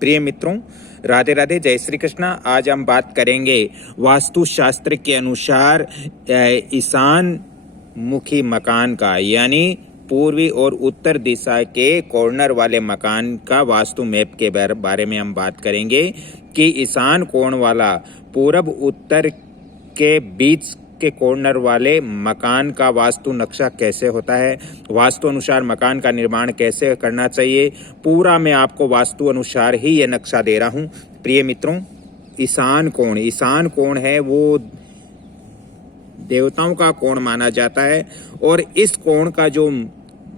प्रिय मित्रों, राधे राधे, जय श्री कृष्णा। आज हम बात करेंगे वास्तुशास्त्र के अनुसार ईशान मुखी मकान का, यानी पूर्वी और उत्तर दिशा के कॉर्नर वाले मकान का वास्तु मैप के बारे में हम बात करेंगे कि ईशान कोण वाला पूरब उत्तर के बीच के कॉर्नर वाले मकान का वास्तु नक्शा कैसे होता है, वास्तु अनुसार मकान का निर्माण कैसे करना चाहिए। पूरा मैं आपको वास्तु अनुसार ही ये नक्शा दे रहा हूँ। प्रिय मित्रों, ईशान कोण है वो देवताओं का कोण माना जाता है और इस कोण का जो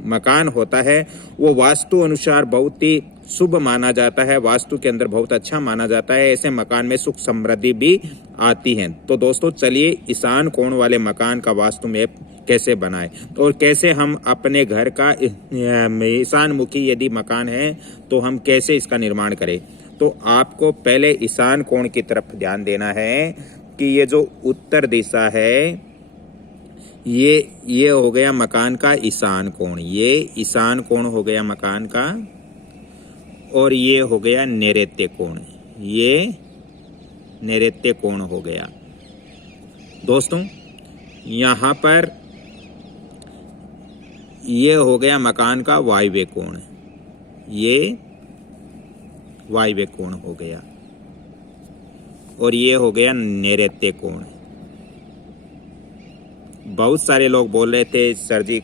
मकान होता है वो वास्तु अनुसार बहुत ही शुभ माना जाता है, वास्तु के अंदर बहुत अच्छा माना जाता है। ऐसे मकान में सुख समृद्धि भी आती है। तो दोस्तों चलिए ईशान कोण वाले मकान का वास्तु मैप कैसे बनाएं और कैसे हम अपने घर का ईशान मुखी यदि मकान है तो हम कैसे इसका निर्माण करें। तो आपको पहले ईशान कोण की तरफ ध्यान देना है कि ये जो उत्तर दिशा है ये हो गया मकान का ईशान कोण, ये ईशान कोण हो गया मकान का, और ये हो गया नैऋत्य कोण, ये नैऋत्य कोण हो गया। दोस्तों यहाँ पर ये हो गया मकान का वायव्य कोण, ये वायव्य कोण हो गया, और ये हो गया नैऋत्य कोण। बहुत सारे लोग बोल रहे थे सर जी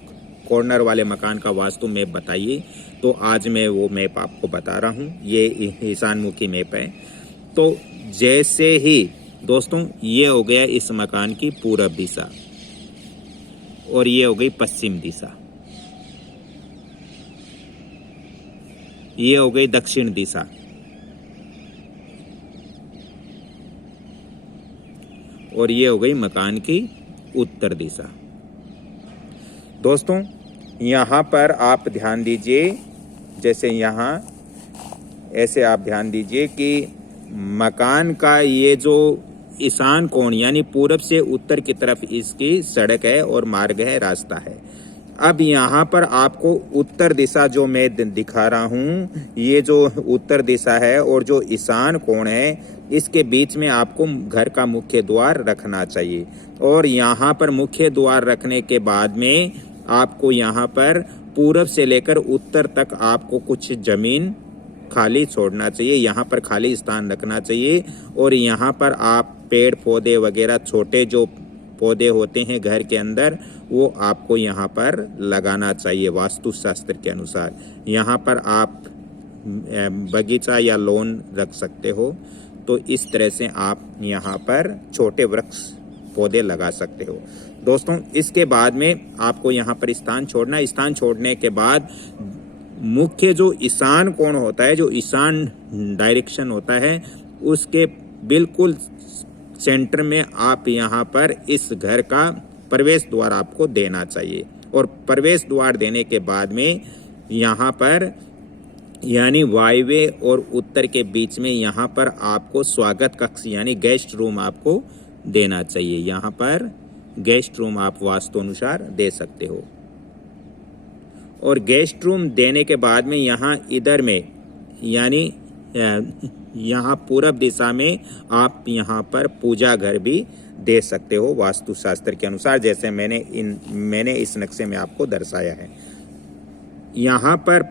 कॉर्नर वाले मकान का वास्तु मैप बताइए, तो आज मैं वो मैप आपको बता रहा हूँ। ये ईशान मुखी मैप है। तो जैसे ही दोस्तों ये हो गया इस मकान की पूरब दिशा और ये हो गई पश्चिम दिशा, ये हो गई दक्षिण दिशा, और ये हो गई मकान की उत्तर दिशा। दोस्तों यहाँ पर आप ध्यान दीजिए, जैसे यहाँ ऐसे आप ध्यान दीजिए कि मकान का ये जो ईशान कोण यानी पूरब से उत्तर की तरफ इसकी सड़क है और मार्ग है, रास्ता है। अब यहाँ पर आपको उत्तर दिशा जो मैं दिखा रहा हूँ, ये जो उत्तर दिशा है और जो ईशान कोण है इसके बीच में आपको घर का मुख्य द्वार रखना चाहिए। और यहाँ पर मुख्य द्वार रखने के बाद में आपको यहाँ पर पूरब से लेकर उत्तर तक आपको कुछ जमीन खाली छोड़ना चाहिए, यहाँ पर खाली स्थान रखना चाहिए। और यहाँ पर आप पेड़ पौधे वगैरह छोटे जो पौधे होते हैं घर के अंदर वो आपको यहाँ पर लगाना चाहिए वास्तुशास्त्र के अनुसार। यहाँ पर आप बगीचा या लॉन रख सकते हो, तो इस तरह से आप यहाँ पर छोटे वृक्ष पौधे लगा सकते हो। दोस्तों इसके बाद में आपको यहाँ पर स्थान छोड़ना, स्थान छोड़ने के बाद मुख्य जो ईशान कोण होता है, जो ईशान डायरेक्शन होता है, उसके बिल्कुल सेंटर में आप यहाँ पर इस घर का प्रवेश द्वार आपको देना चाहिए। और प्रवेश द्वार देने के बाद में यहाँ पर यानी वायव्य और उत्तर के बीच में यहाँ पर आपको स्वागत कक्ष यानी गेस्ट रूम आपको देना चाहिए। यहाँ पर गेस्ट रूम आप वास्तु अनुसार दे सकते हो। और गेस्ट रूम देने के बाद में यहाँ इधर में यानी यहाँ पूरब दिशा में आप यहाँ पर पूजा घर भी दे सकते हो वास्तुशास्त्र के अनुसार, जैसे मैंने इस नक्शे में आपको दर्शाया है। यहाँ पर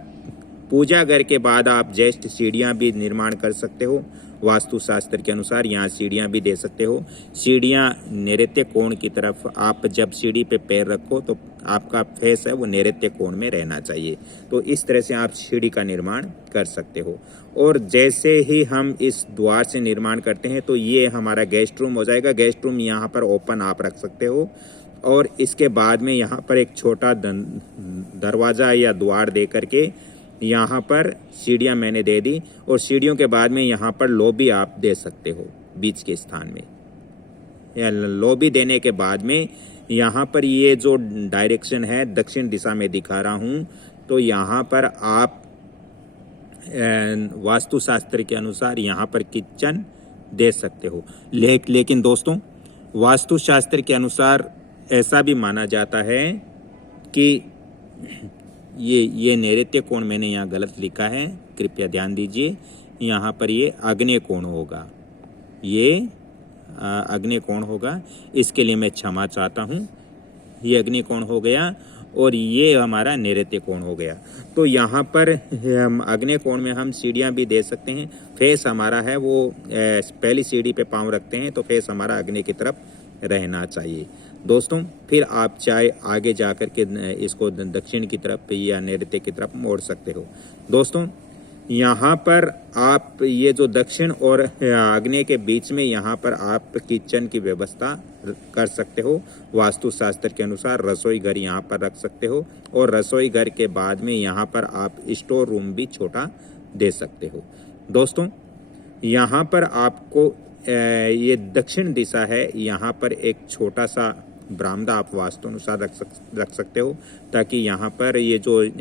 पूजा घर के बाद आप जस्ट सीढ़ियाँ भी निर्माण कर सकते हो वास्तुशास्त्र के अनुसार, यहाँ सीढ़ियाँ भी दे सकते हो। सीढ़ियाँ नैऋत्य कोण की तरफ, आप जब सीढ़ी पे पैर रखो तो आपका फेस है वो नैऋत्य कोण में रहना चाहिए। तो इस तरह से आप सीढ़ी का निर्माण कर सकते हो। और जैसे ही हम इस द्वार से निर्माण करते हैं तो ये हमारा गेस्ट रूम हो जाएगा। गेस्ट रूम यहाँ पर ओपन आप रख सकते हो। और इसके बाद में यहाँ पर एक छोटा दरवाज़ा या द्वार दे करके यहाँ पर सीढ़ियाँ मैंने दे दी, और सीढ़ियों के बाद में यहाँ पर लॉबी आप दे सकते हो बीच के स्थान में। या लॉबी देने के बाद में यहाँ पर ये जो डायरेक्शन है दक्षिण दिशा में दिखा रहा हूँ, तो यहाँ पर आप वास्तुशास्त्र के अनुसार यहाँ पर किचन दे सकते हो। लेकिन दोस्तों वास्तुशास्त्र के अनुसार ऐसा भी माना जाता है कि ये नैऋत्य कोण मैंने यहाँ गलत लिखा है, कृपया ध्यान दीजिए, यहाँ पर ये आग्नेय कोण होगा, ये आग्नेय कोण होगा। इसके लिए मैं क्षमा चाहता हूँ। ये अग्नि कोण हो गया और ये हमारा नैऋत्य कोण हो गया। तो यहाँ पर हम अग्नि कोण में हम सीढ़ियाँ भी दे सकते हैं। फेस हमारा है वो पहली सीढ़ी पे पाँव रखते हैं तो फेस हमारा अग्नि की तरफ रहना चाहिए। दोस्तों फिर आप चाहे आगे जा कर के इसको दक्षिण की तरफ या नैऋत्य की तरफ मोड़ सकते हो। दोस्तों यहाँ पर आप ये जो दक्षिण और आग्नेय के बीच में यहाँ पर आप किचन की व्यवस्था कर सकते हो। वास्तुशास्त्र के अनुसार रसोई घर यहाँ पर रख सकते हो और रसोई घर के बाद में यहाँ पर आप स्टोर रूम भी छोटा दे सकते हो। दोस्तों यहाँ पर आपको ये दक्षिण दिशा है, यहाँ पर एक छोटा सा बरामदा आप वास्तु अनुसार रख सकते हो ताकि यहाँ पर ये जो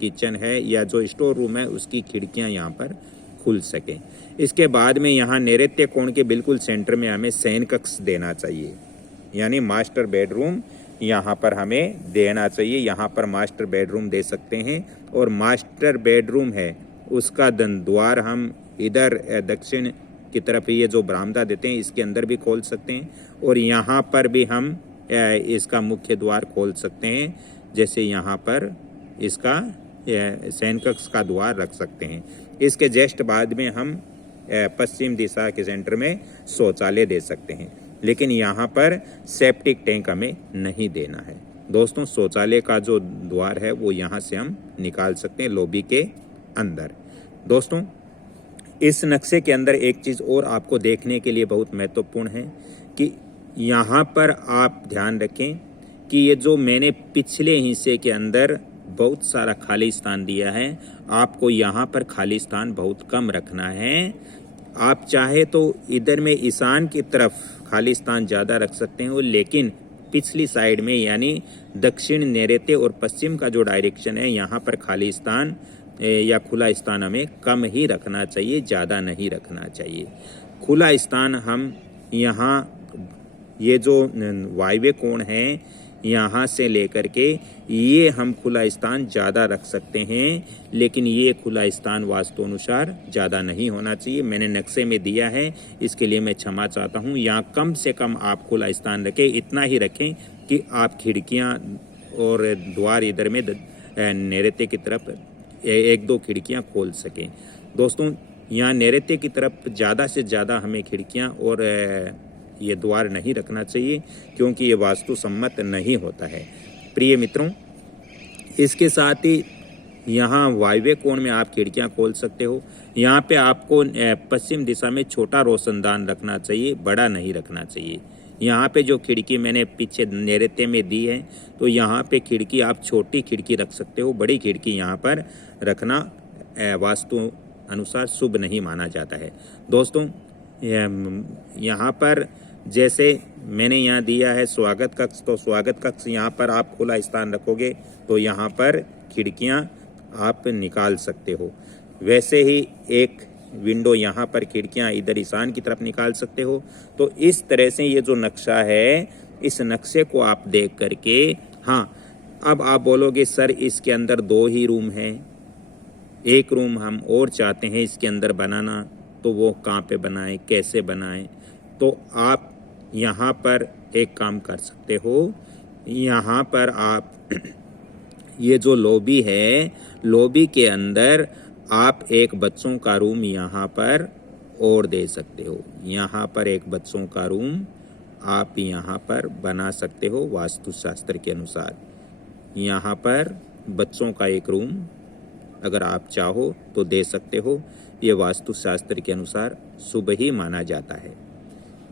किचन है या जो स्टोर रूम है उसकी खिड़कियाँ यहाँ पर खुल सकें। इसके बाद में यहाँ नैऋत्य कोण के बिल्कुल सेंटर में हमें शयन कक्ष देना चाहिए, यानी मास्टर बेडरूम यहाँ पर हमें देना चाहिए। यहाँ पर मास्टर बेडरूम दे सकते हैं और मास्टर बेडरूम है उसका द्वार हम इधर दक्षिण की तरफ ये जो बरामदा देते हैं इसके अंदर भी खोल सकते हैं और यहाँ पर भी हम इसका मुख्य द्वार खोल सकते हैं। जैसे यहाँ पर इसका शयन कक्ष का द्वार रख सकते हैं। इसके जस्ट बाद में हम पश्चिम दिशा के सेंटर में शौचालय दे सकते हैं, लेकिन यहाँ पर सेप्टिक टैंक हमें नहीं देना है। दोस्तों शौचालय का जो द्वार है वो यहाँ से हम निकाल सकते हैं लॉबी के अंदर। दोस्तों इस नक्शे के अंदर एक चीज़ और आपको देखने के लिए बहुत महत्वपूर्ण है कि यहाँ पर आप ध्यान रखें कि ये जो मैंने पिछले हिस्से के अंदर बहुत सारा खाली स्थान दिया है, आपको यहाँ पर खाली स्थान बहुत कम रखना है। आप चाहे तो इधर में ईशान की तरफ खाली स्थान ज़्यादा रख सकते हो, लेकिन पिछली साइड में यानी दक्षिण नैऋत्य और पश्चिम का जो डायरेक्शन है यहाँ पर खाली स्थान या खुला स्थान हमें कम ही रखना चाहिए, ज़्यादा नहीं रखना चाहिए। खुला स्थान हम यहाँ ये जो वायव्य कोण है यहाँ से लेकर के ये हम खुला स्थान ज़्यादा रख सकते हैं, लेकिन ये खुला स्थान वास्तु अनुसार ज़्यादा नहीं होना चाहिए। मैंने नक्शे में दिया है, इसके लिए मैं क्षमा चाहता हूँ। यहाँ कम से कम आप खुला स्थान रखें, इतना ही रखें कि आप खिड़कियाँ और द्वार इधर में नैऋत्य की तरफ एक दो खिड़कियाँ खोल सकें। दोस्तों यहाँ नैऋत्य की तरफ ज़्यादा से ज़्यादा हमें खिड़कियाँ और ये द्वार नहीं रखना चाहिए क्योंकि ये वास्तु सम्मत नहीं होता है। प्रिय मित्रों इसके साथ ही यहाँ वायव्य कोण में आप खिड़कियाँ खोल सकते हो। यहाँ पे आपको पश्चिम दिशा में छोटा रोशनदान रखना चाहिए, बड़ा नहीं रखना चाहिए। यहाँ पे जो खिड़की मैंने पीछे नैऋत्य में दी है तो यहाँ पे खिड़की आप छोटी खिड़की रख सकते हो, बड़ी खिड़की यहाँ पर रखना वास्तु अनुसार शुभ नहीं माना जाता है। दोस्तों यहाँ पर जैसे मैंने यहाँ दिया है स्वागत कक्ष, तो स्वागत कक्ष यहाँ पर आप खुला स्थान रखोगे तो यहाँ पर खिड़कियाँ आप निकाल सकते हो। वैसे ही एक विंडो यहाँ पर खिड़कियाँ इधर ईशान की तरफ निकाल सकते हो। तो इस तरह से ये जो नक्शा है, इस नक्शे को आप देख करके, हाँ अब आप बोलोगे सर इसके अंदर 2 ही रूम हैं, एक रूम हम और चाहते हैं इसके अंदर बनाना, तो वो कहाँ पे बनाएं, कैसे बनाएं? तो आप यहाँ पर एक काम कर सकते हो। यहाँ पर आप ये जो लॉबी है, लॉबी के अंदर आप एक बच्चों का रूम यहाँ पर और दे सकते हो। यहाँ पर एक बच्चों का रूम आप यहाँ पर बना सकते हो वास्तुशास्त्र के अनुसार। यहाँ पर बच्चों का एक रूम अगर आप चाहो तो दे सकते हो, ये वास्तुशास्त्र के अनुसार शुभ ही माना जाता है।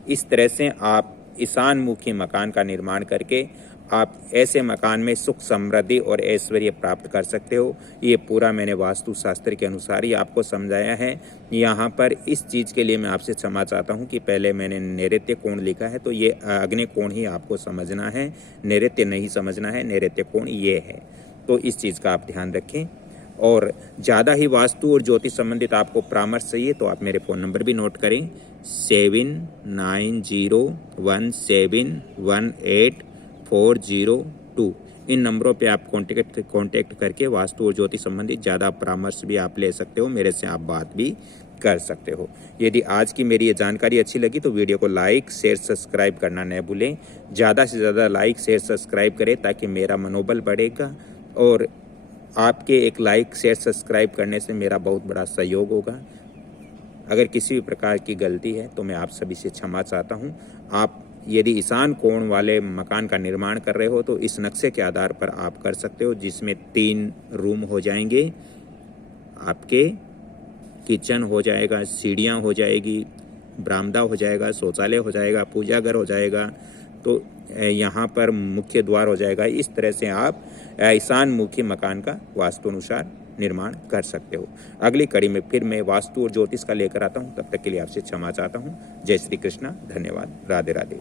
इस तरह से आप ईशान मुखी मकान का निर्माण करके आप ऐसे मकान में सुख समृद्धि और ऐश्वर्य प्राप्त कर सकते हो। ये पूरा मैंने वास्तुशास्त्र के अनुसार ही आपको समझाया है। यहाँ पर इस चीज़ के लिए मैं आपसे क्षमा चाहता हूँ कि पहले मैंने नैऋत्य कोण लिखा है तो ये आग्नेय कोण ही आपको समझना है, नैऋत्य नहीं समझना है। नैऋत्य कोण ये है, तो इस चीज़ का आप ध्यान रखें। और ज़्यादा ही वास्तु और ज्योतिष संबंधित आपको परामर्श चाहिए तो आप मेरे फ़ोन नंबर भी नोट करें 7901718402। इन नंबरों पे आप कांटेक्ट करके वास्तु और ज्योतिष संबंधित ज़्यादा परामर्श भी आप ले सकते हो, मेरे से आप बात भी कर सकते हो। यदि आज की मेरी ये जानकारी अच्छी लगी तो वीडियो को लाइक शेयर सब्सक्राइब करना न भूलें। ज़्यादा से ज़्यादा लाइक शेयर सब्सक्राइब करें ताकि मेरा मनोबल बढ़ेगा, और आपके एक लाइक शेयर सब्सक्राइब करने से मेरा बहुत बड़ा सहयोग होगा। अगर किसी भी प्रकार की गलती है तो मैं आप सभी से क्षमा चाहता हूँ। आप यदि ईशान कोण वाले मकान का निर्माण कर रहे हो तो इस नक्शे के आधार पर आप कर सकते हो, जिसमें 3 रूम हो जाएंगे, आपके किचन हो जाएगा, सीढ़ियाँ हो जाएगी, बरामदा हो जाएगा, शौचालय हो जाएगा, पूजा घर हो जाएगा, तो यहाँ पर मुख्य द्वार हो जाएगा। इस तरह से आप ईशान मुखी मकान का वास्तु अनुसार निर्माण कर सकते हो। अगली कड़ी में फिर मैं वास्तु और ज्योतिष का लेकर आता हूँ। तब तक के लिए आपसे क्षमा चाहता हूँ। जय श्री कृष्णा, धन्यवाद, राधे राधे।